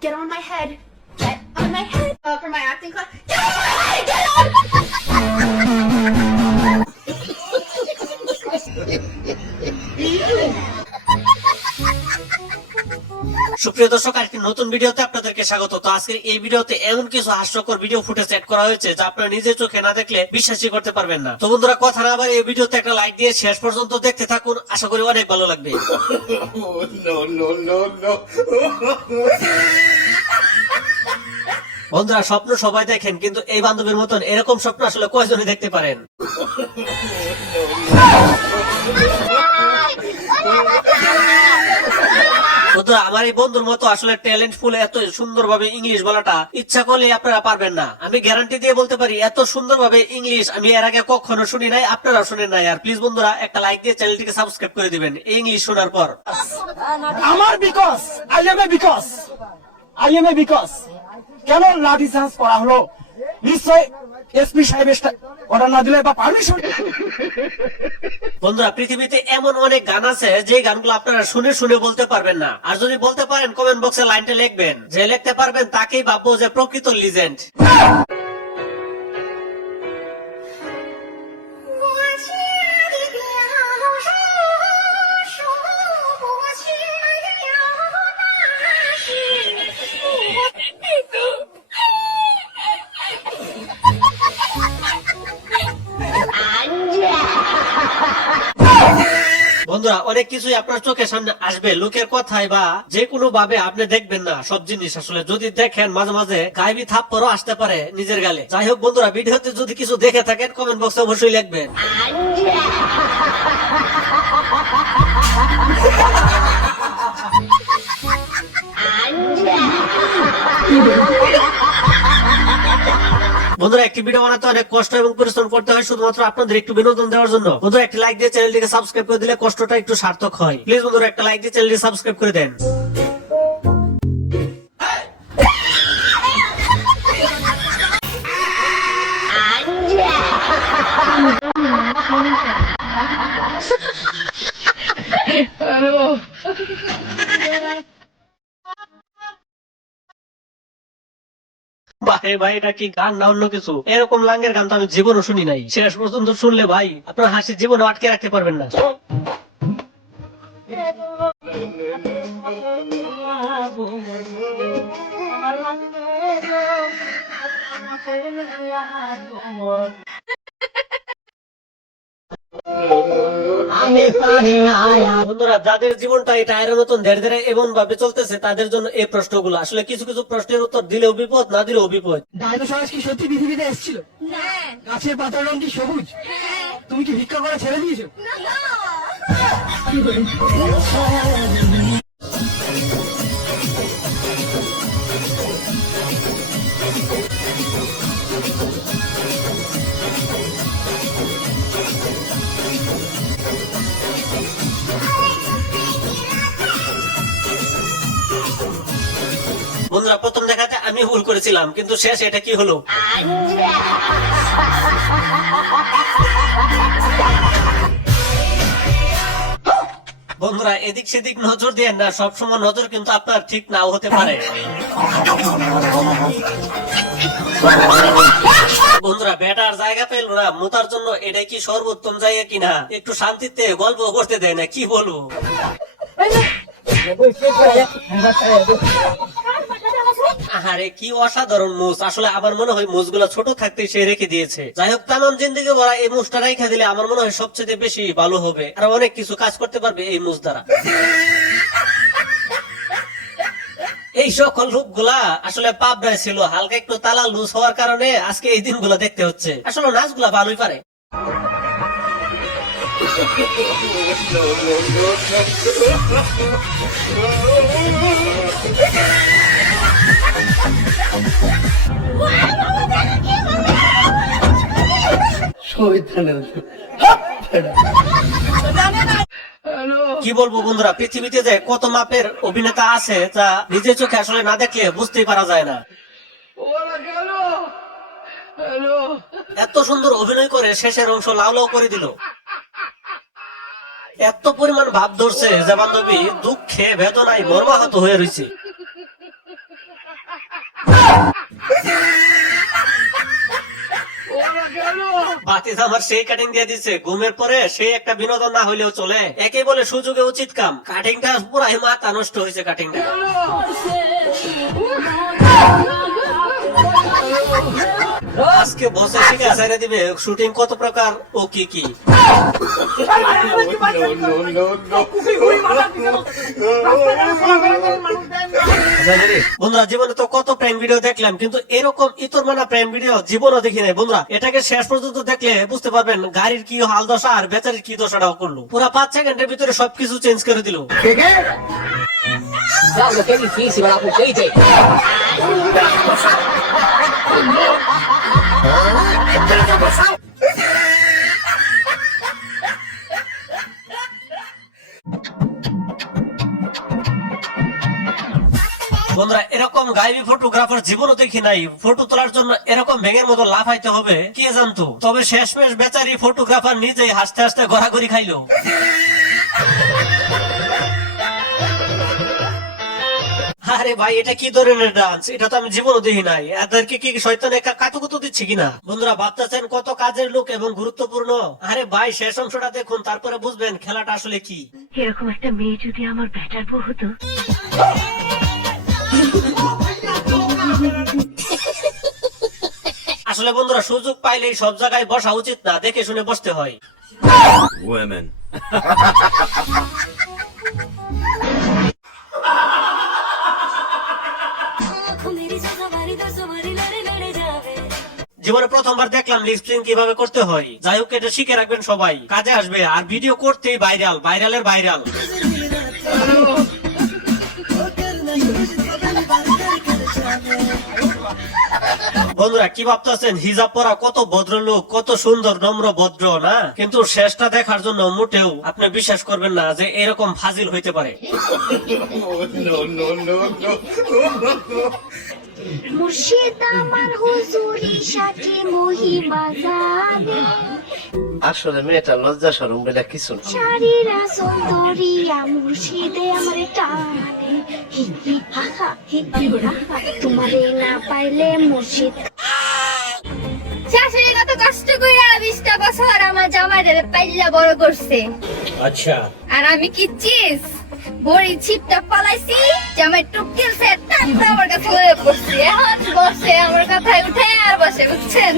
Get on my head. Get on my head. For my acting class. Get on my head. Get on. সুপ্রিয় দর্শক, আরেকটি নতুন ভিডিওতে আপনাদেরকে স্বাগত। তো আজকের এই ভিডিওতে এমন কিছু হাস্যকর ভিডিও ফুটেজ সেট করা হয়েছে যা আপনারা নিজের চোখে না দেখলে বিশ্বাসই করতে পারবেন না। তো বন্ধুরা, কথা না বাড়িয়ে এই ভিডিওতে একটা লাইক দিয়ে শেষ পর্যন্ত দেখতে থাকুন, আশা করি অনেক ভালো লাগবে। বন্ধুরা, স্বপ্ন সবাই দেখেন, কিন্তু এই বান্ধবীর মতন এরকম স্বপ্ন আসলে কয়জনই দেখতে পারেন? বন্ধুরা, আমার এই বন্ধুর মতো আসলে ট্যালেন্টফুল এত সুন্দরভাবে ইংলিশ বলাটা ইচ্ছা করলে আপনারা পারবেন না। আমি গ্যারান্টি দিয়ে বলতে পারি, এত সুন্দরভাবে ইংলিশ আমি এর আগে কখনো শুনি নাই, আপনারা শুনেন নাই। আর প্লিজ বন্ধুরা, একটা লাইক দিয়ে চ্যানেলটিকে সাবস্ক্রাইব করে দিবেন এই ইংলিশ শোনার পর। আমার because I M A because কেন লাঠি চার্জ করা হলো? নিশ্চয় এসপি সাহেব অর্ডার না দিলে বা পারমিশন। বন্ধুরা, পৃথিবীতে এমন অনেক গান আছে যে গানগুলো আপনারা শুনে শুনে বলতে পারবেন না। আর যদি বলতে পারেন, কমেন্ট বক্সে লাইনটা লিখবেন। যে লিখতে পারবেন তাকেই ভাববো যে প্রকৃত লিজেন্ড। বন্ধুরা, অনেক কিছুই আপনার চোখের সামনে আসবে, লোকের কথায় বা যে কোনো ভাবে আপনি দেখবেন না। সব জিনিস আসলে যদি দেখেন, মাঝে মাঝে গায়েবী থাপ্পড়ও আসতে পারে নিজের গালে। যাই হোক বন্ধুরা, ভিডিওতে যদি কিছু দেখে থাকেন কমেন্ট বক্সে অবশ্যই লিখবেন। বন্ধুরা, একটি ভিডিও বানাতে অনেক কষ্ট এবং পরিশ্রম করতে হয় শুধুমাত্র আপনাদের একটু বিনোদন দেওয়ার জন্য। বন্ধুরা, একটি লাইক দিয়ে চ্যানেলটিকে সাবস্ক্রাইব করে দিলে কষ্টটা একটু সার্থক হয়। প্লিজ বন্ধুরা, একটা লাইক দিয়ে চ্যানেলটি সাবস্ক্রাইব করে দেন। ভাই, এটা কি গান না অন্য কিছু? এরকম লাঙ্গের গান তো আমি জীবনও শুনি নাই। শেষ পর্যন্ত শুনলে ভাই আপনার হাসি জীবনে আটকে রাখতে পারবেন না। বন্ধুরা, যাদের জীবনটা এই টায়ারের মতন ধীরে ধীরে এমন ভাবে চলতেছে, তাদের জন্য এই প্রশ্নগুলো আসলে কিছু কিছু প্রশ্নের উত্তর দিলেও বিপদ, না দিলেও বিপদ। ডাইনোসর কি সত্যি পৃথিবীতে এসেছিল? গাছের পাতার রং কি সবুজ? তুমি কি ভিক্ষা করে ছেড়ে দিয়েছো? বন্ধুরা, প্রথম দেখাতে আমি ভুল করেছিলাম, কিন্তু শেষ এটা কি হলো? বন্ধুরা, এদিক সেদিক নজর দিয়ে না, সবসময় নজর কিন্তু আপনার ঠিক নাও হতে পারে। বন্ধুরা, বেটার জায়গা পেল না মোতার জন্য, এটাই কি সর্বোত্তম জায়গা কিনা? একটু শান্তিতে গল্প করতে দেয় না, কি বলবো? আরে কি অসাধারণ মুজ! আসলে আমার মনে হয় মুজগুলো ছোট থাকতে সে রেখে দিয়েছে। যাই হোক, তামাম জিন্দেগি ভরা এই মুজটা রেখে দিলে আমার মনে হয় সবচেয়ে বেশি ভালো হবে, আর অনেক কিছু কাজ করতে পারবে এই মুজ দ্বারা। এই সকল রূপগুলা আসলে পাবনায় ছিল, হালকা একটু তালা লুজ হওয়ার কারণে আজকে এই দিনগুলো দেখতে হচ্ছে। আসলে নাচগুলা ভালোই পারে। কি বলবো বন্ধুরা, পৃথিবীতে যে কত মাপের অভিনেতা আছে যা নিজের চোখে আসলে না দেখলে বুঝতেই পারা যায় না। এত সুন্দর অভিনয় করে শেষের অংশ লাউ লাউ করে দিল। এত পরিমাণ ভাব ধরছে যে বান্ধবী দুঃখে বেদনায় মর্মাহত হয়ে রয়েছে। বাতিজা আমার সেই কাটিং দিয়ে দিচ্ছে, ঘুমের পরে সেই একটা বিনোদন না হইলেও চলে। একে বলে সুযোগে উচিত কাম। কাটিংটা পুরাই মাথা নষ্ট হয়েছে কাটিংটা। আজকে বসে শিখে ছেড়ে দিবে শুটিং কত প্রকার ও কি কি। বন্ধুরা জীবনে তো কত প্র্যাঙ্ক ভিডিও দেখলাম, কিন্তু এরকম ইতর মানা প্র্যাঙ্ক ভিডিও জীবনও দেখি নাই। বন্ধুরা এটাকে শেষ পর্যন্ত দেখলে বুঝতে পারবেন গাড়ির কি হাল দশা আর বেচারির কি দশাটাও করলো। পুরা 5 সেকেন্ডের ভিতরে সবকিছু চেঞ্জ করে দিল। Diablo, qué difícil la pusiste. বন্ধুরা এরকম গাইবি ফটোগ্রাফার জীবনও দেখি নাই। ফটো তোলার জন্য এরকম ব্যাঙের মতো লাফাইতে হবে কে জানতো। তবে শেষমেশ বেচারি ফটোগ্রাফার নিজেই হাসতে হাসতে গড়াগড়ি খাইলো। আরে ভাই এটা কি ধরনের ডান্স, এটা তো আমি জীবনও দেখি নাই। এদেরকে কি শয়তান একা কাতুকুতু দিচ্ছে কিনা। বন্ধুরা ভাবতেছেন কত কাজের লোক এবং গুরুত্বপূর্ণ। আরে ভাই শেষ অংশটা দেখুন, তারপরে বুঝবেন খেলাটা আসলে কি। এরকম একটা মেয়ে যদি আমার ব্যাটার বউ হতো। আসলে বন্ধুরা সুযোগ পাইলেই সব জায়গায় বসা উচিত না, দেখে শুনে বসতে হয়। Women. জীবনে প্রথমবার দেখলাম লিপসিং কিভাবে করতে হয়। যাই হোক এটা শিখে রাখবেন সবাই, কাজে আসবে। আর ভিডিও করতেই ভাইরাল, ভাইরালের ভাইরাল। বন্ধুরা কি ভাবতেছেন হিজাব পরা কত ভদ্রলোক, কত সুন্দর নম্র ভদ্র না, কিন্তু শেষটা দেখার জন্য মোটেও আপনি বিশ্বাস করবেন না যে এরকম ফাজিল হইতে পারে। মুর্শিদ আমার হুজুরি সাথে মহিমা জানে। আসলে মেয়েটা লজ্জা শরম বলে কিছু না। শারীরা সুন্দরিয়া মুর্শিদে আমারে টানে। হি হি হা হা হি হি হা হা। তোমারে না পাইলে মুর্শিদ। শাশুড়ি কত কষ্ট কইরা 20টা বছর আমার জামাইদের পাইলা বড় করছে। আচ্ছা আর আমি কি চিজ বড়ি ছিপটা পালাইছি, জামাই টুকিলছে, তারপর আমার কাছে লয়ে পড়ছি। এখন বসে আমার কথায় উঠে আর বসে, বুঝছেন?